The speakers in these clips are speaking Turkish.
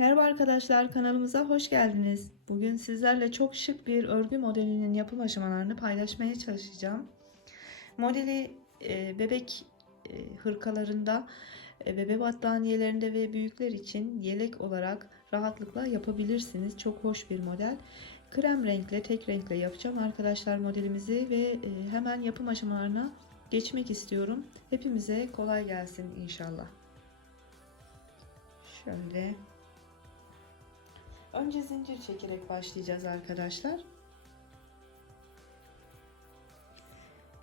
Merhaba arkadaşlar, kanalımıza hoş geldiniz. Bugün sizlerle çok şık bir örgü modelinin yapım aşamalarını paylaşmaya çalışacağım. Modeli bebek hırkalarında, bebe battaniyelerinde ve büyükler için yelek olarak rahatlıkla yapabilirsiniz. Çok hoş bir model. Krem renkle, tek renkle yapacağım arkadaşlar modelimizi ve hemen yapım aşamalarına geçmek istiyorum. Hepimize kolay gelsin inşallah. Şöyle. Önce zincir çekerek başlayacağız arkadaşlar.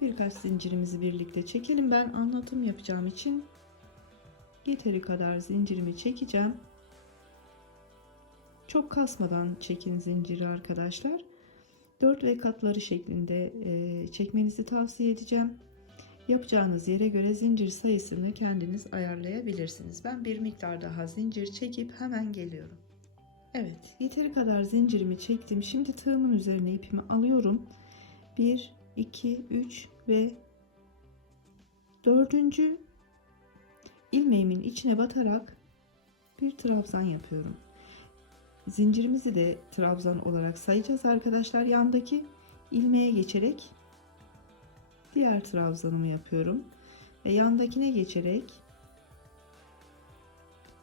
Birkaç zincirimizi birlikte çekelim. Ben anlatım yapacağım için yeteri kadar zincirimi çekeceğim. Çok kasmadan çekin zinciri arkadaşlar. 4 ve katları şeklinde çekmenizi tavsiye edeceğim. Yapacağınız yere göre zincir sayısını kendiniz ayarlayabilirsiniz. Ben bir miktar daha zincir çekip hemen geliyorum. Evet, yeteri kadar zincirimi çektim. Şimdi tığımın üzerine ipimi alıyorum. 1, 2, 3 ve 4. ilmeğimin içine batarak bir trabzan yapıyorum. Zincirimizi de trabzan olarak sayacağız arkadaşlar. Yandaki ilmeğe geçerek diğer trabzanımı yapıyorum. Ve yandakine geçerek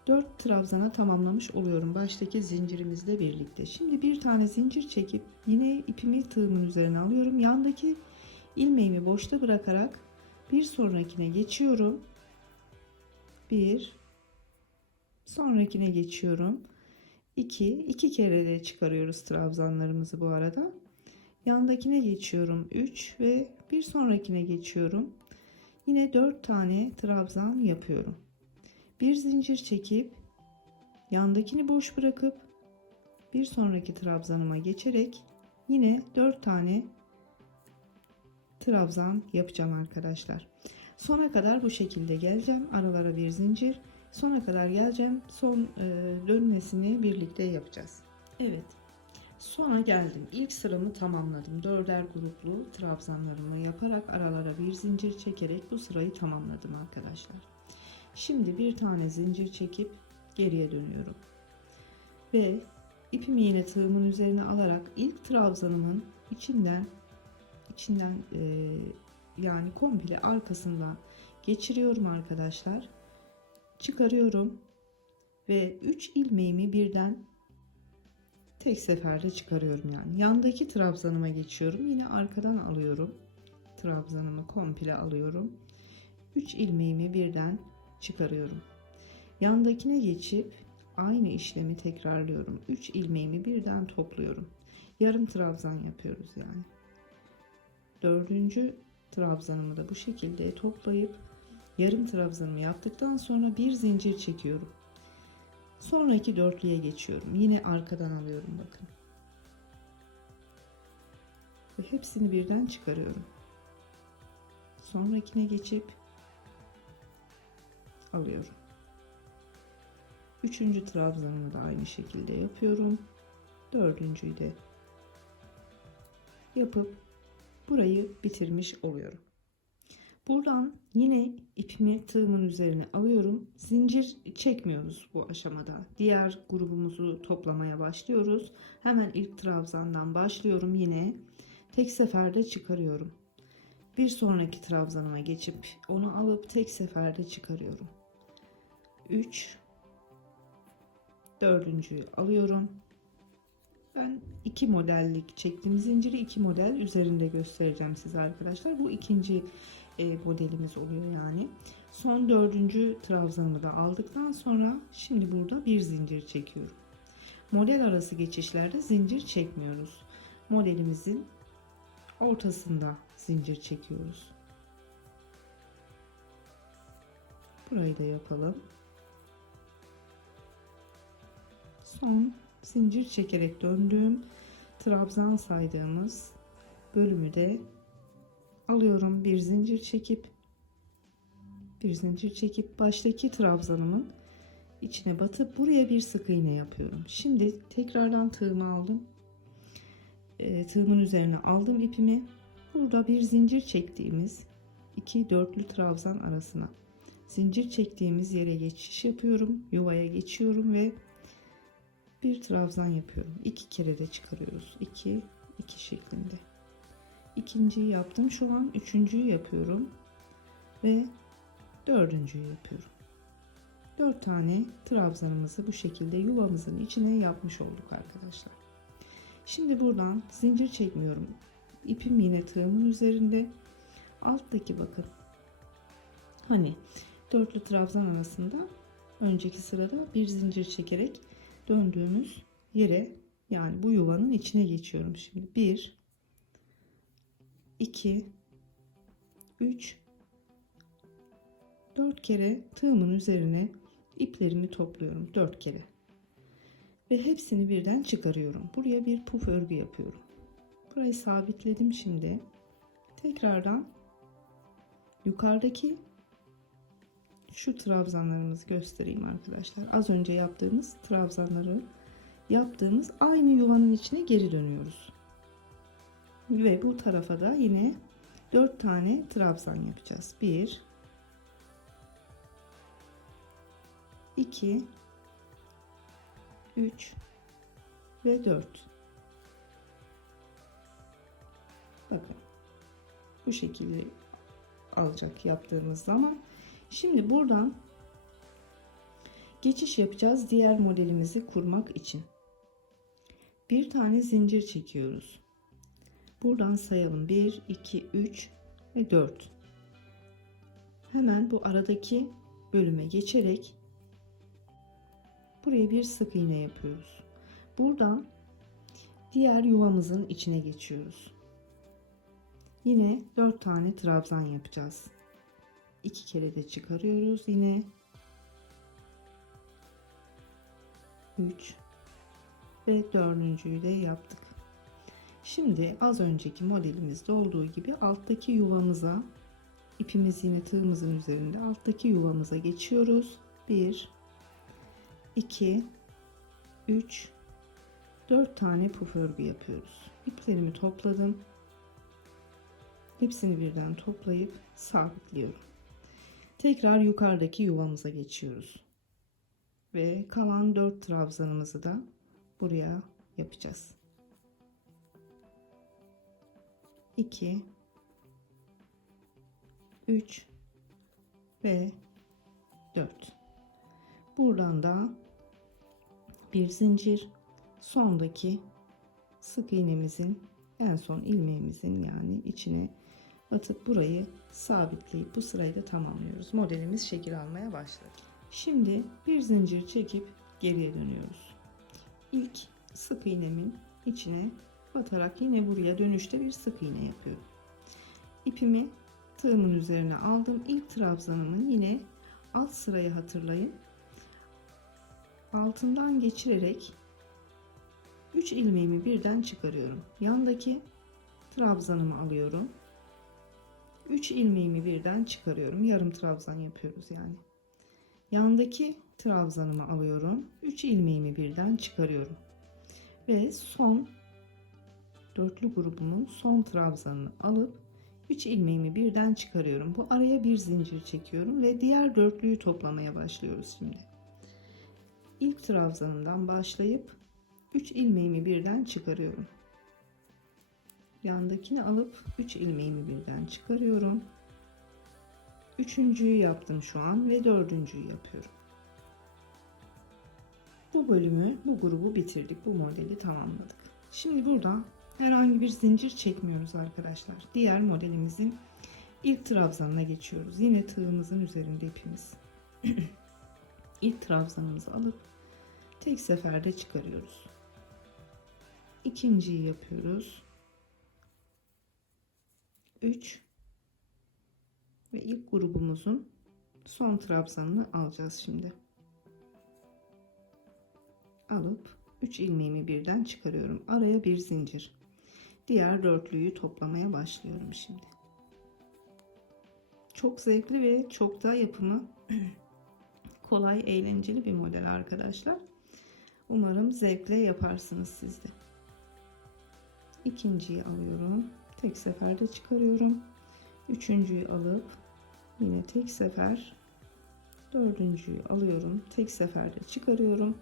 4 trabzana tamamlamış oluyorum baştaki zincirimizle birlikte. Şimdi bir tane zincir çekip yine ipimi tığımın üzerine alıyorum. Yandaki ilmeğimi boşta bırakarak bir sonrakine geçiyorum. Bir sonrakine geçiyorum. 2 kere de çıkarıyoruz trabzanlarımızı bu arada. Yandakine geçiyorum. 3 ve bir sonrakine geçiyorum. Yine 4 tane trabzan yapıyorum. Bir zincir çekip yandakini boş bırakıp bir sonraki trabzanıma geçerek yine 4 tane trabzan yapacağım arkadaşlar. Sona kadar bu şekilde geleceğim. Aralara bir zincir. Sona kadar geleceğim. Son dönmesini birlikte yapacağız. Evet. Sona geldim. İlk sıramı tamamladım. 4'er gruplu trabzanlarımı yaparak aralara bir zincir çekerek bu sırayı tamamladım arkadaşlar. Şimdi bir tane zincir çekip geriye dönüyorum. Ve ipimi yine tığımın üzerine alarak ilk trabzanımın içinden yani komple arkasından geçiriyorum arkadaşlar. Çıkarıyorum ve 3 ilmeğimi birden tek seferde çıkarıyorum yani. Yandaki trabzanıma geçiyorum. Yine arkadan alıyorum. Trabzanımı komple alıyorum. 3 ilmeğimi birden çıkarıyorum. Yandakine geçip aynı işlemi tekrarlıyorum. 3 ilmeğimi birden topluyorum. Yarım trabzan yapıyoruz yani. 4. trabzanımı da bu şekilde toplayıp yarım trabzanımı yaptıktan sonra bir zincir çekiyorum. Sonraki dörtlüye geçiyorum. Yine arkadan alıyorum bakın. Ve hepsini birden çıkarıyorum. Sonrakine geçip alıyorum. 3. trabzanımı da aynı şekilde yapıyorum. 4.'yü de yapıp burayı bitirmiş oluyorum. Buradan yine ipimi tığımın üzerine alıyorum. Zincir çekmiyoruz bu aşamada. Diğer grubumuzu toplamaya başlıyoruz. Hemen ilk trabzandan başlıyorum yine. Tek seferde çıkarıyorum. Bir sonraki trabzanıma geçip onu alıp tek seferde çıkarıyorum. 3 4.'yü alıyorum. Ben 2 modellik çektiğim zinciri 2 model üzerinde göstereceğim size arkadaşlar. Bu ikinci modelimiz oluyor yani. Son 4. trabzanımı da aldıktan sonra şimdi burada bir zincir çekiyorum. Model arası geçişlerde zincir çekmiyoruz. Modelimizin ortasında zincir çekiyoruz. Burayı da yapalım. Son zincir çekerek döndüğüm trabzan saydığımız bölümü de alıyorum. Bir zincir çekip baştaki trabzanımın içine batıp buraya bir sık iğne yapıyorum. Şimdi tekrardan tığımı aldım. Tığımın üzerine aldım ipimi. Burada bir zincir çektiğimiz 2 dörtlü trabzan arasına zincir çektiğimiz yere geçiş yapıyorum. Yuvaya geçiyorum ve bir trabzan yapıyorum. 2 kere de çıkarıyoruz. 2 2 şeklinde. İkinciyi yaptım. Şu an üçüncüyü yapıyorum ve dördüncüyü yapıyorum. 4 tane trabzanımızı bu şekilde yuvamızın içine yapmış olduk arkadaşlar. Şimdi buradan zincir çekmiyorum. İpim yine tığımın üzerinde. Alttaki bakın. Hani dörtlü trabzan arasında önceki sırada bir zincir çekerek döndüğümüz yere, yani bu yuvanın içine geçiyorum şimdi. 1 2 3 4 kere tığımın üzerine iplerimi topluyorum 4 kere ve hepsini birden çıkarıyorum. Buraya bir puf örgü yapıyorum. Burayı sabitledim. Şimdi tekrardan yukarıdaki şu trabzanlarımızı göstereyim arkadaşlar. Az önce yaptığımız trabzanları yaptığımız aynı yuvanın içine geri dönüyoruz. Ve bu tarafa da yine 4 tane trabzan yapacağız. 1 2 3 ve 4. Bakın bu şekilde alacak yaptığımız zaman. Şimdi buradan geçiş yapacağız diğer modelimizi kurmak için. Bir tane zincir çekiyoruz. Buradan sayalım. 1 2 3 ve 4. Hemen bu aradaki bölüme geçerek buraya bir sık iğne yapıyoruz. Buradan diğer yuvamızın içine geçiyoruz. Yine 4 tane trabzan yapacağız. 2 kere de çıkarıyoruz yine. 3 ve dördüncüyü de yaptık. Şimdi az önceki modelimizde olduğu gibi alttaki yuvamıza, ipimiz yine tığımızın üzerinde, alttaki yuvamıza geçiyoruz. 1 2 3 4 tane puf örgü yapıyoruz. İplerimi topladım. Hepsini birden toplayıp sabitliyorum. Tekrar yukarıdaki yuvamıza geçiyoruz. Ve kalan 4 trabzanımızı da buraya yapacağız. 2 3 ve 4. Buradan da bir zincir, sondaki sık iğnemizin en son ilmeğimizin yani içine batıp burayı sabitleyip bu sırayı da tamamlıyoruz. Modelimiz şekil almaya başladı. Şimdi bir zincir çekip geriye dönüyoruz. İlk sık iğnemin içine batarak yine buraya dönüşte bir sık iğne yapıyorum. İpimi tığımın üzerine aldım. İlk trabzanımın yine alt sırayı hatırlayın. Altından geçirerek 3 ilmeğimi birden çıkarıyorum. Yandaki trabzanımı alıyorum. 3 ilmeğimi birden çıkarıyorum. Yarım trabzan yapıyoruz yani. Yandaki trabzanımı alıyorum. 3 ilmeğimi birden çıkarıyorum. Ve son dörtlü grubumun son trabzanını alıp 3 ilmeğimi birden çıkarıyorum. Bu araya bir zincir çekiyorum ve diğer dörtlüyü toplamaya başlıyoruz şimdi. İlk trabzanımdan başlayıp 3 ilmeğimi birden çıkarıyorum. Yandakini alıp 3 ilmeğimi birden çıkarıyorum. Üçüncüyü yaptım şu an ve dördüncüyü yapıyorum. Bu bölümü, bu grubu bitirdik. Bu modeli tamamladık. Şimdi burada herhangi bir zincir çekmiyoruz arkadaşlar. Diğer modelimizin ilk trabzanına geçiyoruz. Yine tığımızın üzerinde ipimiz. İlk trabzanımızı alıp tek seferde çıkarıyoruz. İkinciyi yapıyoruz. 3 ve ilk grubumuzun son trabzanını alacağız şimdi. Alıp 3 ilmeğimi birden çıkarıyorum. Araya bir zincir. Diğer dörtlüyü toplamaya başlıyorum şimdi. Çok zevkli ve çok da yapımı kolay, eğlenceli bir model arkadaşlar. Umarım zevkle yaparsınız siz de. İkinciyi alıyorum. Tek seferde çıkarıyorum. Üçüncüyü alıp yine tek sefer, dördüncüyü alıyorum. Tek seferde çıkarıyorum.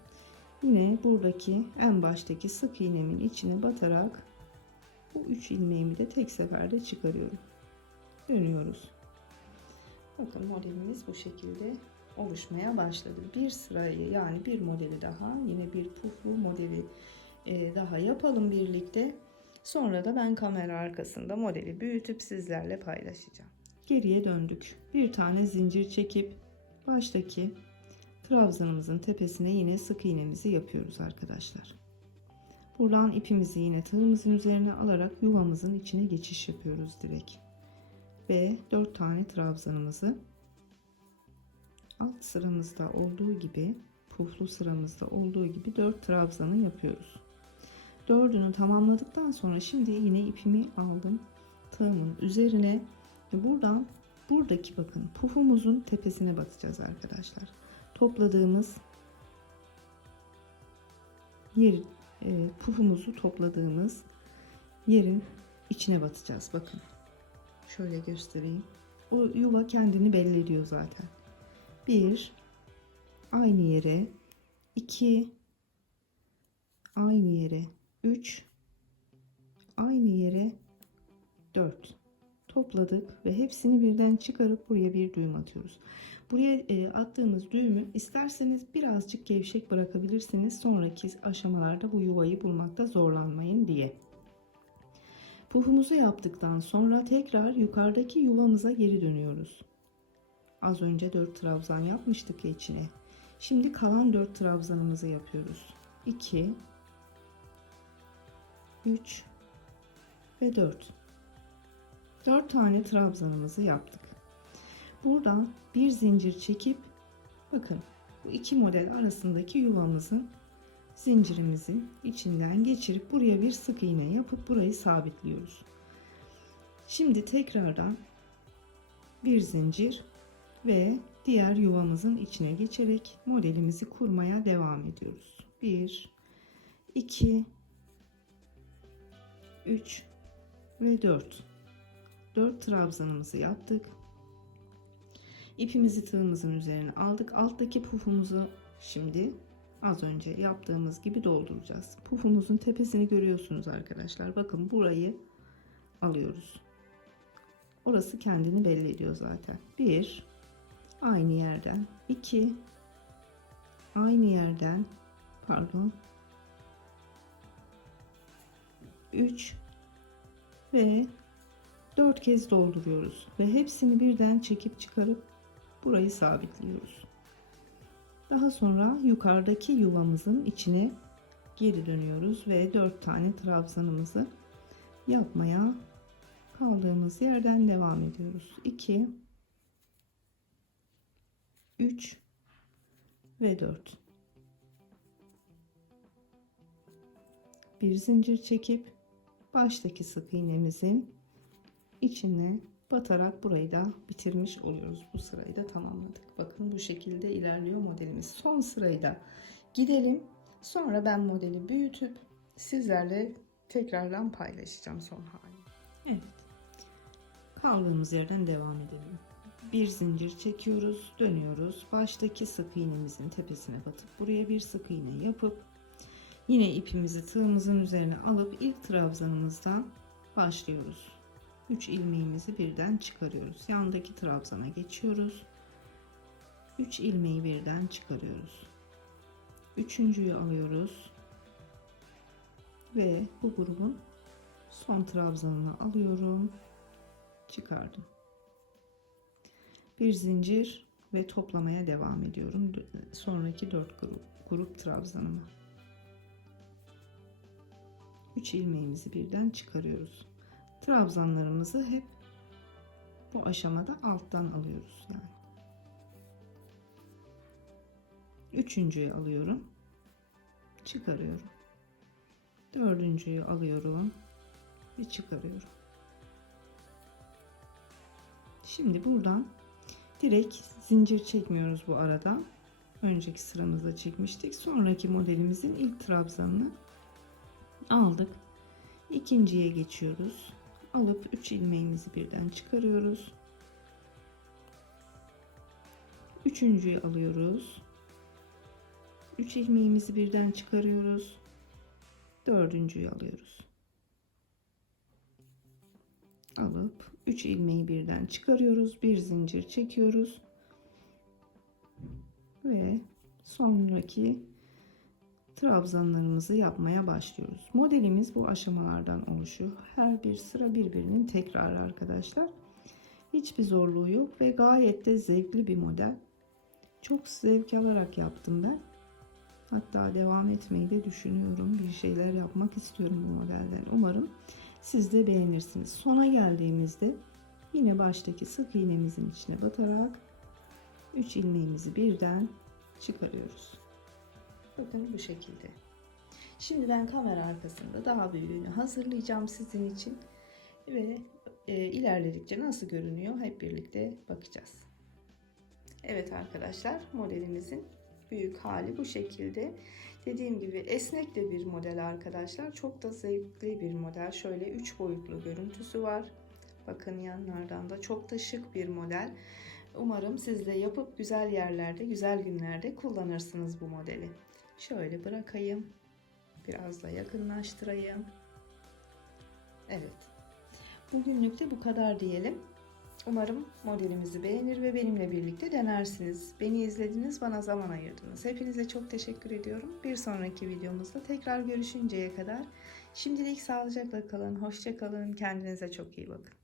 Yine buradaki en baştaki sık iğnemin içine batarak bu 3 ilmeğimi de tek seferde çıkarıyorum. Dönüyoruz. Bakın modelimiz bu şekilde oluşmaya başladı. Bir sırayı, yani bir modeli daha, yine bir puflu modeli daha yapalım birlikte. Sonra da ben kamera arkasında modeli büyütüp sizlerle paylaşacağım. Geriye döndük. Bir tane zincir çekip baştaki trabzanımızın tepesine yine sık iğnemizi yapıyoruz arkadaşlar. Buradan ipimizi yine tığımızın üzerine alarak yuvamızın içine geçiş yapıyoruz direkt. Ve 4 tane trabzanımızı alt sıramızda olduğu gibi, puflu sıramızda olduğu gibi 4 trabzanı yapıyoruz. 4'ünü tamamladıktan sonra şimdi yine ipimi aldım tığımın üzerine ve buradan buradaki bakın pufumuzun tepesine batacağız arkadaşlar. Topladığımız yer, pufumuzu topladığımız yerin içine batacağız. Bakın şöyle göstereyim. O yuva kendini belli ediyor zaten. 1 aynı yere, 2 aynı yere, 3 aynı yere, 4 topladık ve hepsini birden çıkarıp buraya bir düğüm atıyoruz. Buraya attığımız düğümü isterseniz birazcık gevşek bırakabilirsiniz. Sonraki aşamalarda bu yuvayı bulmakta zorlanmayın diye. Pufumuzu yaptıktan sonra tekrar yukarıdaki yuvamıza geri dönüyoruz. Az önce 4 trabzan yapmıştık ya içine. Şimdi kalan 4 trabzanımızı yapıyoruz. 2 3 ve 4. 4 tane trabzanımızı yaptık. Buradan bir zincir çekip bakın bu iki model arasındaki yuvamızın zincirimizin içinden geçirip buraya bir sık iğne yapıp burayı sabitliyoruz. Şimdi tekrardan bir zincir ve diğer yuvamızın içine geçerek modelimizi kurmaya devam ediyoruz. 1 2 3 ve 4. 4 trabzanımızı yaptık. İpimizi tığımızın üzerine aldık. Alttaki pufumuzu şimdi az önce yaptığımız gibi dolduracağız. Pufumuzun tepesini görüyorsunuz arkadaşlar. Bakın burayı alıyoruz. Orası kendini belli ediyor zaten. 1 aynı yerden, 2 aynı yerden, pardon, 3 ve 4 kez dolduruyoruz ve hepsini birden çekip çıkarıp burayı sabitliyoruz. Daha sonra yukarıdaki yuvamızın içine geri dönüyoruz ve 4 tane trabzanımızı yapmaya kaldığımız yerden devam ediyoruz. 2 3 ve 4. Bir zincir çekip baştaki sık iğnemizin içine batarak burayı da bitirmiş oluyoruz. Bu sırayı da tamamladık. Bakın bu şekilde ilerliyor modelimiz. Son sırayı da gidelim. Sonra ben modeli büyütüp sizlerle tekrardan paylaşacağım son halini. Evet. Kaldığımız yerden devam edelim. Bir zincir çekiyoruz, dönüyoruz. Baştaki sık iğnemizin tepesine batıp buraya bir sık iğne yapıp yine ipimizi tığımızın üzerine alıp ilk trabzanımızdan başlıyoruz. 3 ilmeğimizi birden çıkarıyoruz. Yandaki trabzana geçiyoruz. 3 ilmeği birden çıkarıyoruz. Üçüncüyü alıyoruz. Ve bu grubun son trabzanını alıyorum. Çıkardım. Bir zincir ve toplamaya devam ediyorum. Sonraki 4 grup trabzanımı. 3 ilmeğimizi birden çıkarıyoruz. Trabzanlarımızı hep bu aşamada alttan alıyoruz yani. Üçüncüyü alıyorum, çıkarıyorum. Dördüncüyü alıyorum ve çıkarıyorum. Şimdi buradan direkt zincir çekmiyoruz bu arada. Önceki sıramızda çekmiştik. Sonraki modelimizin ilk trabzanını aldık. İkinciye geçiyoruz. Alıp 3 ilmeğimizi birden çıkarıyoruz. Üçüncüyü alıyoruz. 3 ilmeğimizi birden çıkarıyoruz. Dördüncüyü alıyoruz. Alıp 3 ilmeği birden çıkarıyoruz. Bir zincir çekiyoruz. Ve sonraki trabzanlarımızı yapmaya başlıyoruz. Modelimiz bu aşamalardan oluşuyor. Her bir sıra birbirinin tekrarı arkadaşlar. Hiçbir zorluğu yok ve gayet de zevkli bir model. Çok zevk alarak yaptım ben. Hatta devam etmeyi de düşünüyorum. Bir şeyler yapmak istiyorum bu modelden. Umarım siz de beğenirsiniz. Sona geldiğimizde yine baştaki sık iğnemizin içine batarak 3 ilmeğimizi birden çıkarıyoruz. Bakın bu şekilde. Şimdi ben kamera arkasında daha büyüğünü hazırlayacağım sizin için ve ilerledikçe nasıl görünüyor hep birlikte bakacağız. Evet arkadaşlar, modelimizin büyük hali bu şekilde. Dediğim gibi esnek de bir model arkadaşlar. Çok da zevkli bir model. Şöyle 3 boyutlu görüntüsü var. Bakın yanlardan da çok da şık bir model. Umarım siz de yapıp güzel yerlerde, güzel günlerde kullanırsınız bu modeli. Şöyle bırakayım. Biraz da yakınlaştırayım. Evet. Bugünlük de bu kadar diyelim. Umarım modelimizi beğenir ve benimle birlikte denersiniz. Beni izlediniz, bana zaman ayırdınız. Hepinize çok teşekkür ediyorum. Bir sonraki videomuzda tekrar görüşünceye kadar şimdilik sağlıcakla kalın, hoşça kalın, kendinize çok iyi bakın.